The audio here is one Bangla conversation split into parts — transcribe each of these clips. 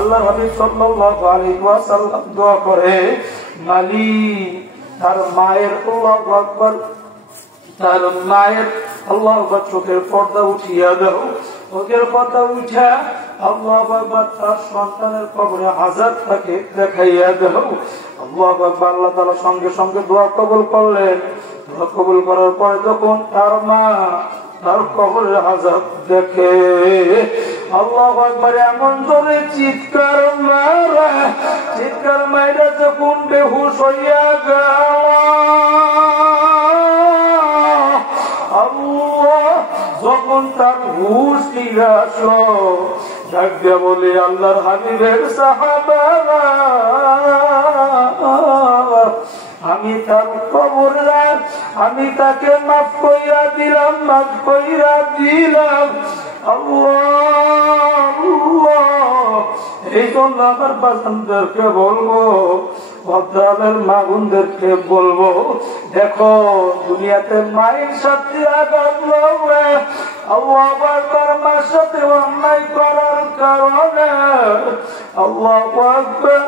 আল্লাহ হাবিব সাল্লাল্লাহু আলাইহি ওয়াসাল্লাম দোয়া করে মালিক তার মায়ের আল্লাহু আকবার তার মায়ের আল্লাহু আকবার চোখের পর্দা উঠিয়ে দাও চোখের পর্দা উঠা আল্লাহু আকবার তার সন্তানের কবরে আযাব থাকে দেখাইয়া দাও আল্লাহু আকবার আল্লাহ তাআলা সঙ্গে সঙ্গে দোয়া কবুল করলেন দোয়া কবুল করার পরে যখন তার মা তার কবরের আযাব দেখে আল্লাহু আকবার এমন জোরে চিৎকার মাইরা যখন বেহুশ হইয়া গেল আল্লাহ যখন তার হুশ ফিরে আসলো ডাক দিয়া বলে আল্লাহর হাবিবের সাহাবারা আমি তার কবরে আমি তাকে মাফ কইরা দিলাম আল্লাহ এই জন্য আমার বাসনদেরকে বলবো ভদ্রালের মাগুনদেরকে বলবো দেখো দুনিয়াতে মায়ের সাথে আঘাত লাগবে আল্লাহু আকবার মার সাথে অন্যায় করার কারণে আল্লাহু আকবার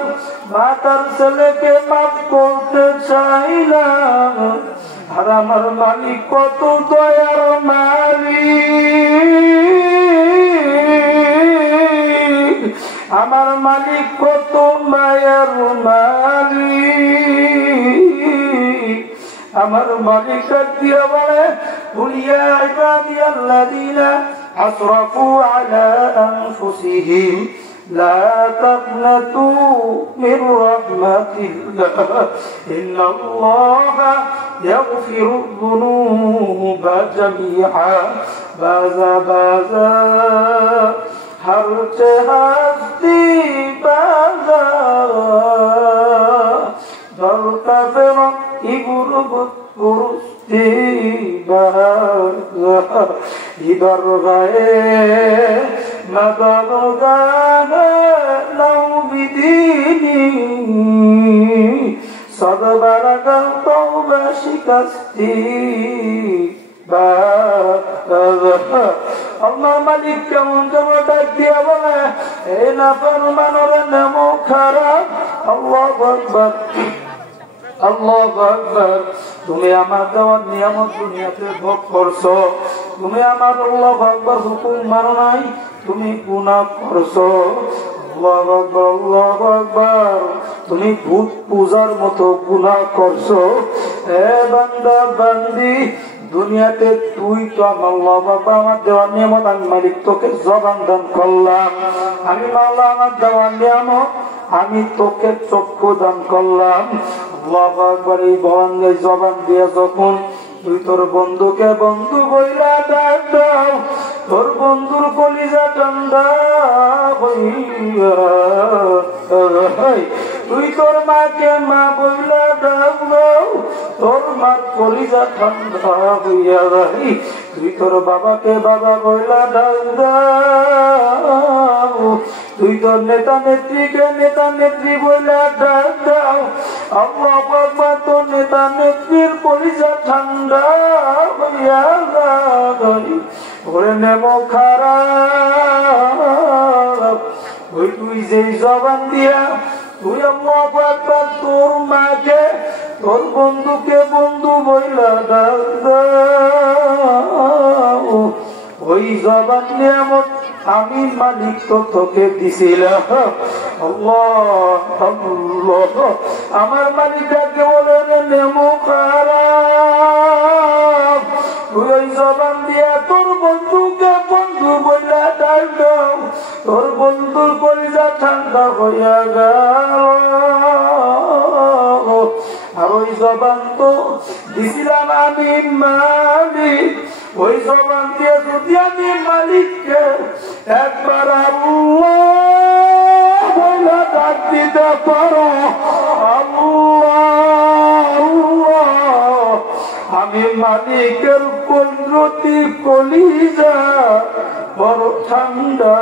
মা তার ছেলেকে মাফ করতে চাই না আর আমার মালিক কত দয়ার মালিক আমার মালিক কত মায়ের মালিক আমার মালিক দিয়া বলে কুলিয়া ইবাদিয়াল্লাযীনা আসরাফু আলা আনফুসিহিম لا تقنطوا من رحمة الله إن الله يغفر الذنوب جميعا بازا هرچ هستی بازا دلتا فرا إبرب কুরুস্তি বাজা ইদর গায়ে মাদার গায়ে নাও বিদিনী সদবারাগা তওবা শিকাস্তি বাজা আল্লাহ মালিক কেমন যেন ডাক দিয়া বলে এই নাফরমানের নাম খারাপ আল্লাহু আকবার আল্লাহু আকবার তুমি আমার দেওয়া নিয়ামত দুনিয়াতে ভোগ করছো তুমি আমার আল্লাহু আকবার হুকুম মানো নাই তুমি গুনাহ করছো আল্লাহু আকবার তুমি ভূত পূজার মতো গুনাহ করছো হে বান্দা বান্দি দুনিয়াতে তুই তো আমার বাবা আমার দেওয়ার নিয়ামত আমি মালিক তোকে জবান দান করলাম আমি মাওলা আমার দেওয়ার নিয়ামত আমি তোকে চক্ষু দান করলাম আল্লাহু আকবার এই ভঙ্গে জবান দিয়ে যখন তুই তোর বন্ধুকে বন্ধু বইলা ডাক দাও তোর বন্ধুর কলিজা ঠান্ডা হইয়া তুই তোর মাকে মা বইলা ডাক দাও তোর মার কলিজা ঠান্ডা হইয়া যাই তুই তোর বাবাকে বাবা বইলা ডাক দাও তুই তোর নেতা নেত্রীকে নেতা নেত্রী বইলা ডাক দাও আল্লাহু আকবার তোর নেতা নেত্রীর কলিজা ঠান্ডা হইয়া যাই ওরে নেমো খারাপ ওই তুই যেই জবান দিয়া তুই আল্লাহু আকবার তোর মাকে তোর বন্ধুকে বন্ধু বইলা ডাক দাও ওই জবান নিয়ামত আমি মালিক তো তোকে দিছিলাম আল্লাহ আল্লাহ আমার মালিককে বলে নেমো খারাপ তুই ওই জবান দিয়া তোর বন্ধুকে বন্ধু বইলা ডাক দাও তোর বন্ধুর কলিজা ঠান্ডা হইয়া গেল আর ওই জবান তো দিছিলাম আমি মালিক ওই জবান দিয়ে যদি আমি মালিককে একবার আল্লাহ বইলা ডাক দিতে পারো আল্লাহ আমি মালিকের কুদরতি কলিজা বড় ঠান্ডা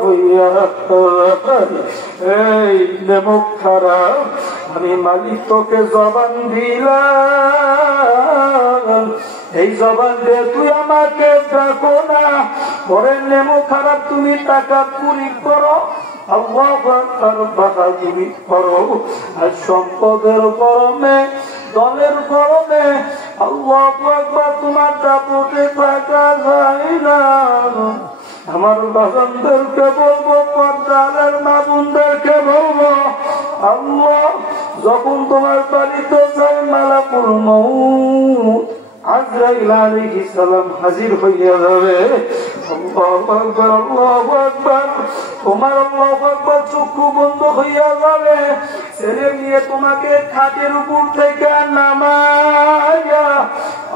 হইয়া এই নেমুখ খারাপ আমি মালিক তোকে জবান দিলাম এই জবান দিয়ে তুই আমাকে ডাকো না, পরের নেমো খারাপ তুমি টাকা পুরি করো, আল্লাহু আকবার বাহাদুরি করো, আর সম্পদের গরমে দলের গরমে আল্লাহু আকবার তোমার দাপটে থাকা যায় না। আমার বাজানদেরকে বলবো, পর্দালের মা বোনদেরকে বলবো, আল্লাহ যখন তোমার বাড়িতে যায় মালাকুল মউত আজরাইল আলাইহিস সালাম হাজির হইয়া যাবে, আল্লাহু আকবার আল্লাহু আকবার, তোমার আল্লাহু আকবার চক্ষু বন্ধ হইয়া যাবে, ছেলে নিয়ে তোমাকে খাটের উপর থেকে নামায়া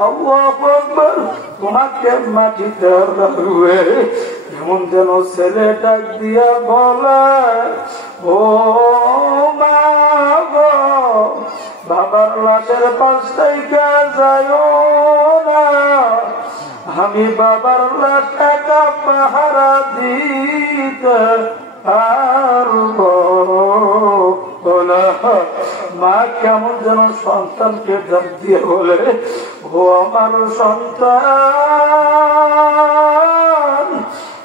আল্লাহু আকবার তোমাকে মাটিতে রাখবে, এমন যেন ছেলে ডাক দিয়া বলে, ও মা গো, বাবার লাশের পাশ থেকে যাইও না, আমি বাবার লাশ টাকা পাহারা দিতে পারবো না। মা কেমন যেন সন্তানকে ডাক দিয়ে বলে, ও আমার সন্তান,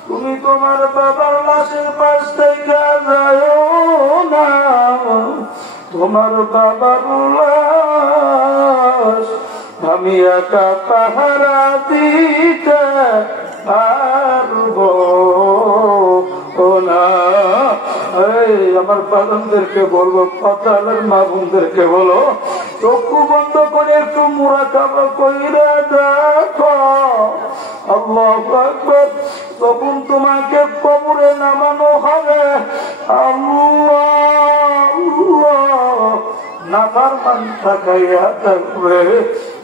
তুমি তোমার বাবার লাশের পাশ থেকে যাইও না, তোমার বাবার লাশ আমি একা পাহারা দিতে পারবো না। আমার বাজানদেরকে বলবো, পতালের মা বোনদেরকে বলো, চক্ষু বন্ধ করে একটু মুরাকাবা কইরা দেখো, আল্লাহু আকবার তখন তোমাকে কবরে নামানো হবে, আল্লাহ নাফরমান তাকাইয়া থাকবে,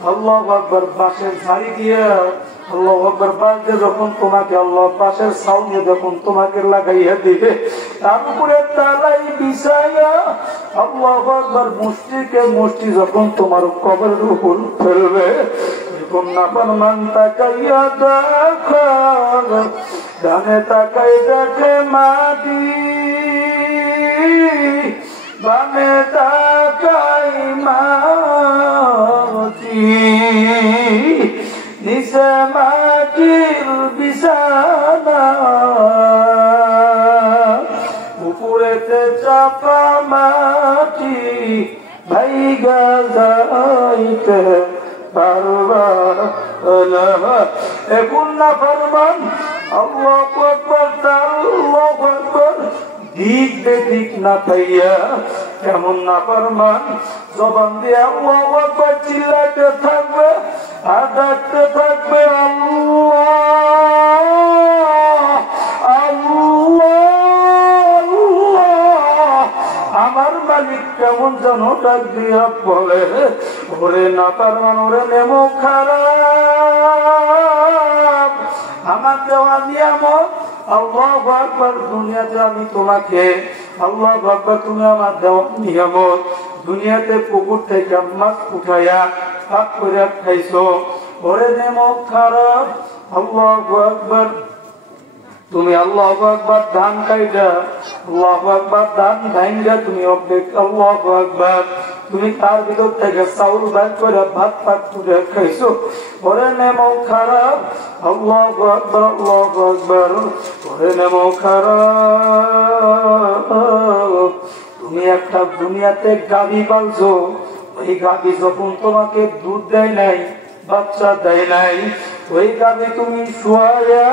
আল্লাহু আকবার বাঁশের ঝাড়ি দিয়ে আল্লাহু আকবার বাঁধে যখন তোমাকে, আল্লাহ বাঁশের ছাউনি যখন তোমাকে লাগাইয়া দিবে, তার উপরে তালাই বিছাইয়া আল্লাহু আকবার মুষ্টিকে মুষ্টি যখন তোমার কবরের উপর ফেলবে, এখন নাফরমান তাকাইয়া দেখো, ডানে তাকাই দেখে মাটি, বামে তাকাই মাটি, নিচে মাটির বিছানা, উপরেতে চাপা মাটি, ভাইগা যাইতে পারবা না। এখন নাফরমান আল্লাহু আকবার আল্লাহু আকবার দিক বেদিক না পাইয়া কেমন নাফরমান জবান দিয়ে আল্লাহু আকবার চিল্লাতে থাকবে আর ডাকতে থাকবে, আল্লাহ আল্লাহ আল্লাহ। আমার মালিক কেমন যেন ডাক দিয়া বলে, ওরে নাফরমান, ওরে নেমো খারাপ, আমার দেওয়া নিয়ামত আল্লাহু আকবার, দুনিয়াতে আমি তোমাকে, আল্লাহু আকবার তুমি আমার দেওয়া নিয়ামত, দুনিয়াতে পুকুর থেকে মাছ উঠাইয়া ভাগ করে খাইছো, ওরে নেমক খারাপ, আল্লাহু আকবার তুমি আল্লাহু আকবার ধান কাইটা, আল্লাহু আকবার ধান ভাঙ্গা তুমি অর্ধেক, আল্লাহু আকবার তুমি তার ভিতর থেকে চাউল ভাগ করে ভাত পাক করে খাইছো, ওরে নেমক খারাপ, আল্লাহু আকবার আল্লাহু আকবার, ওরে নেমক খারাপ। তুমি একটা দুনিয়াতে গাভী পালছো, ওই গাভী যখন তোমাকে দুধ দেয় নাই, বাচ্চা দেয় নাই, ওই গাভী তুমি শুয়াইয়া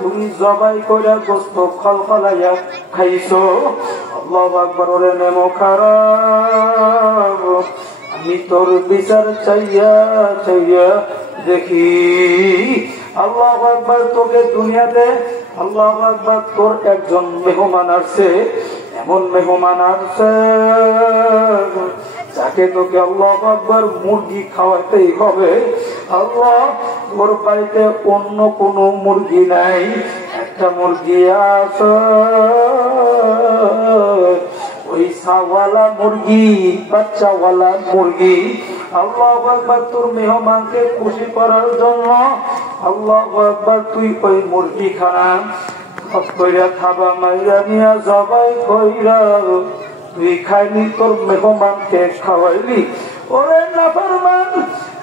তুমি জবাই করে গোস্ত খলখলাইয়া খাইছো, আল্লাহু আকবার, ওরে নেমক খারাপ। আমি তোর বিচার চাইয়া চাইয়া দেখি, আল্লাহু আকবার তোকে দুনিয়াতে, আল্লাহু আকবার তোর একজন মেহমান আসছে, এমন মেহমান আসছে যাকে তোকে আল্লাহু আকবার মুরগি খাওয়াতেই হবে, আল্লাহ তোর বাড়িতে অন্য কোনো মুরগি নাই, একটা মুরগি আছে, ওই ছাওয়ালা মুরগি, বাচ্চাওয়ালা মুরগি, আল্লাহু আকবার তোর মেহমানকে খুশি করার জন্য, আল্লাহু আকবার তুই ওই মুরগি খানা কইরা খাবা মাইরা নিয়া জবাই কইরা তুই খাইলি, তোর মেহমানকে খাওয়াইলি, ওরে নাফরমান,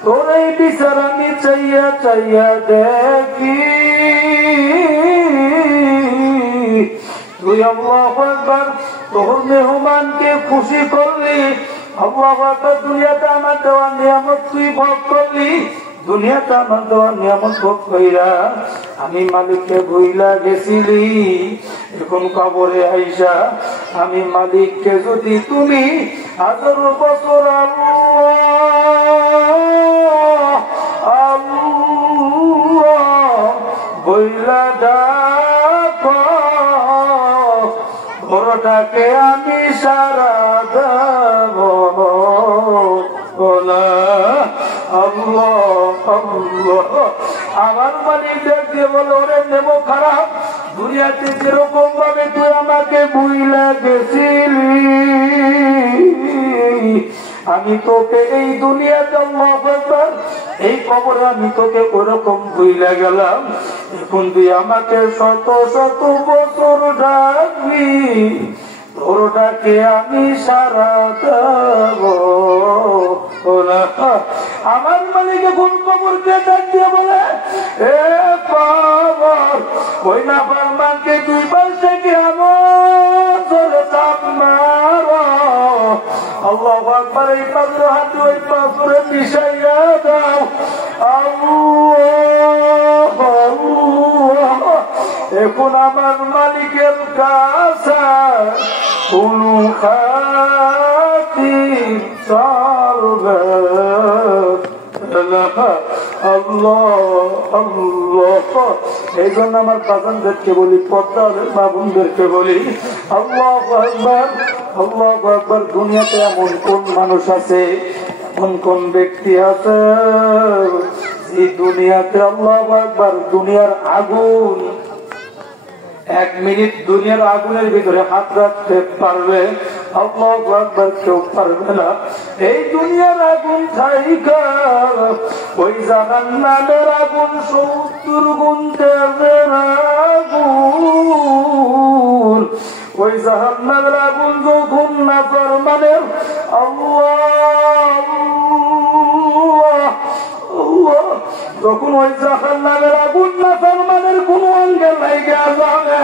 তোর এই বিচার আমি চাইয়া চাইয়া দেখি। তুই আল্লাহু আকবার তোর মেহমানকে খুশি করলি, আল্লাহু আকবার দুনিয়াতে আমার দেওয়া নিয়ামত তুই ভোগ করলি, দুনিয়াতে আমার দেওয়া নিয়ামত ভোগ কইরা আমি মালিককে ভুইলা গেছিলি। এখন কবরে আইসা আমি মালিককে যদি তুমি 1000 বছর আল্লাহ বইলা ডাকো, ঘরটাকে আমি সারা দেব আল্লাহ আল্লাহ। আমার মালিক দিয়ে বলো, ওরে নেব খারাপ, দুনিয়াতে যেরকম ভাবে তুই আমাকে ভুইলা গেছিলি, আমি তোকে এই দুনিয়াতে এই কবরে আমি তোকে ওরকম ভুইলা গেলাম। এখন তুই আমাকে শত শত বছর ডাকবি, তোরটাকে আমি সারা দেব। আমার মালিকে কোন কবরকে ডাক দিয়ে বলে, এ কবর ওই না ফরমানকে 2 বার থেকে আমার জোরে চাপ মারো। আল্লাহু আকবার, এই পাথর হাত ওই পাথরে মিশাইয়া দাও। আল্লাহ আল্লাহ। এখন আমার মালিকের কাছে কোনো খাতির চলবে না। আল্লাহ আল্লাহ। এই জন্য আমার বাগানদেরকে বলি, পদ্মার মা বোনদেরকে বলি, আল্লাহু আকবার আল্লাহু আকবার। দুনিয়াতে এমন কোন মানুষ আছে, এমন কোন ব্যক্তি আছে যে দুনিয়াতে আল্লাহু আকবার দুনিয়ার আগুন 1 মিনিট দুনিয়ার আগুনের ভিতরে হাত রাখতে পারবে? আল্লাহু আকবার, কেউ পারবে না। এই দুনিয়ার আগুন থাইকা ওই জাহান্নামের আগুন 70 গুণ তেজের আগুন, ওই জাহান্নামের আগুন যখন নাফরমানের আল্লাহ যখন ওই জাহান্নামের আগুন নাফরমানের কোন অঙ্গে লাইগা যাবে,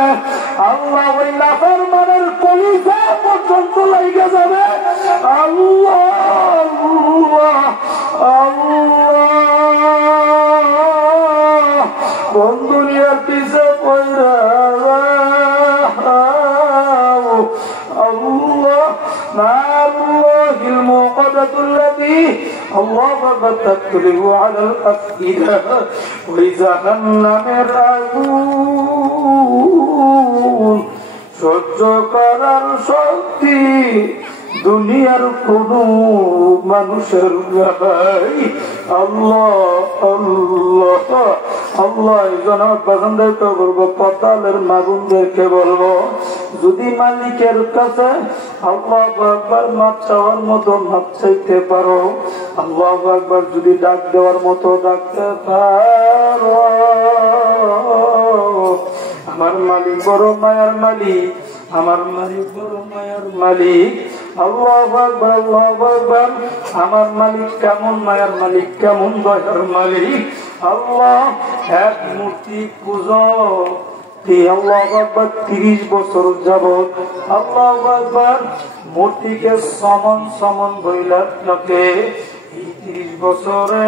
আল্লাহ ওই নাফরমানের কলিজা পর্যন্ত লাইগা যাবে। আল্লাহ আল্লাহ আল্লাহ। কোন দুনিয়ার পিছে পয়রা আল্লাহ নারুল্লাহিল মুকাদ্দাতুল্লাতী আল্লাহ তাতলিহু আলাল আফইদা। ওই জাহান্নামের আগুন সহ্য করার শক্তি দুনিয়ার কোন মানুষের নাই। আল্লাহ আল্লাহ আল্লাহ। এই জন্য পছন্দের তো বলবো, পতালের মাগুনদেরকে বলবো, যদি মালিকের কাছে আল্লাহু আকবার মাপ চাওয়ার মতো মাপ চাইতে পারো, আল্লাহু আকবার যদি ডাক দেওয়ার মতো ডাকতে পারো, আমার মালিক বড় মায়ার মালিক, আমার মালিক বড় মায়ার মালিক। আল্লাহু আকবার আল্লাহু আকবার। আমার মালিক কেমন মায়ার মালিক, কেমন দয়ার মালিক। আল্লাহ এক মূর্তি পূজা আল্লাহু আকবার 30 বছর যাবত আল্লাহু আকবার মূর্তিকে সমান সমান বইলা ডাকে। এই 30 বছরে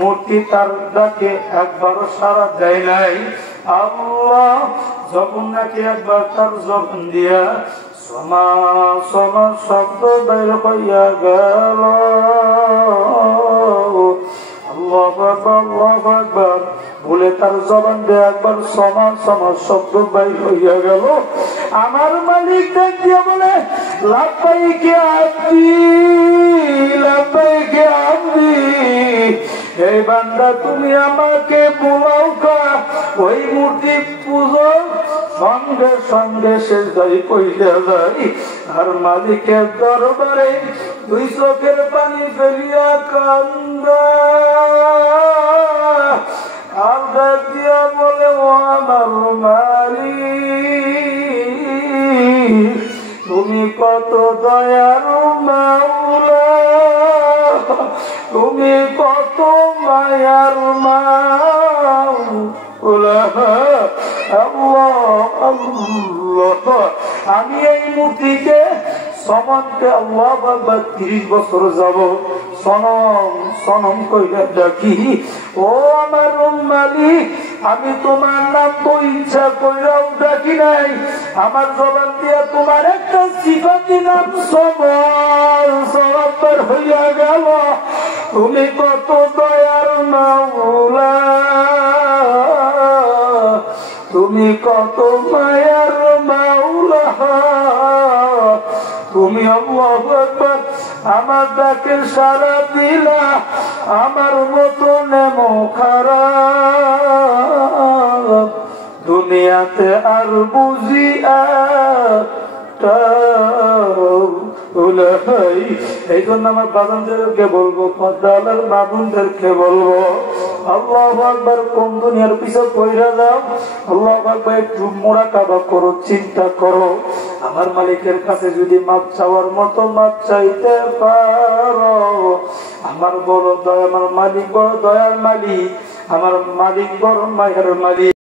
মূর্তি তার ডাকে একবারও সাড়া দেয় নাই। আল্লাহ যখন নাকি একবার তার জবান দিয়া সমা সমা শব্দ বের হইয়া গেল, আল্লাহু আকবার আল্লাহু আকবার বলে তার জবান দিয়ে একবার সমা সমা শব্দ বের হইয়া গেল, আমার মালিক ডাক দিয়ে বলে, লাব্বাইকে আব্দি লাব্বাইকে আব্দি। এই বান্দা তুমি আমাকে বলাও কা ওই মূর্তি পুজো সঙ্গে সঙ্গে শেষ যাই কইলে যাই। আর মালিকের দরবারে 2 চোখের পানি ফেলিয়া কান্দা আর ডাক দিয়া বলে, ও আমার মালিক তুমি কত দয়ালু মাওলা। আল্লাহ আল্লাহ আমি এই মূর্তিকে সমানকে আল্লাহ আকবার 30 বছর যাব সনম সনম কইরা ডাকি। ও আমার মালিক আমি তোমার নাম তো ইচ্ছা কইরাও ডাকি নাই, আমার জবান দিয়া তোমার একটা সিফাতি নাম সবর সবর হইয়া গেল। তুমি কত দয়ার মাওলা, তুমি কত মায়ার মাওলা, তুমি আল্লাহু আকবার আমার ডাকে সাড়া দিলা। আমার মতো নেমো খারাপ দুনিয়াতে আর বুঝি এই জন্য আমার বাবনদেরকে বলবো, পদ্মালার বাবনদেরকে বলবো, আল্লাহু আকবার কোন দুনিয়ার পিছনে পয়রা যাও, আল্লাহু আকবার একটু মুরাকাবা করো, চিন্তা করো। আমার মালিকের কাছে যদি মাপ চাওয়ার মতো মাপ চাইতে পারো, আমার বড় দয়া, আমার মালিক বড় দয়ার মালিক, আমার মালিক বড় মায়ের মালিক।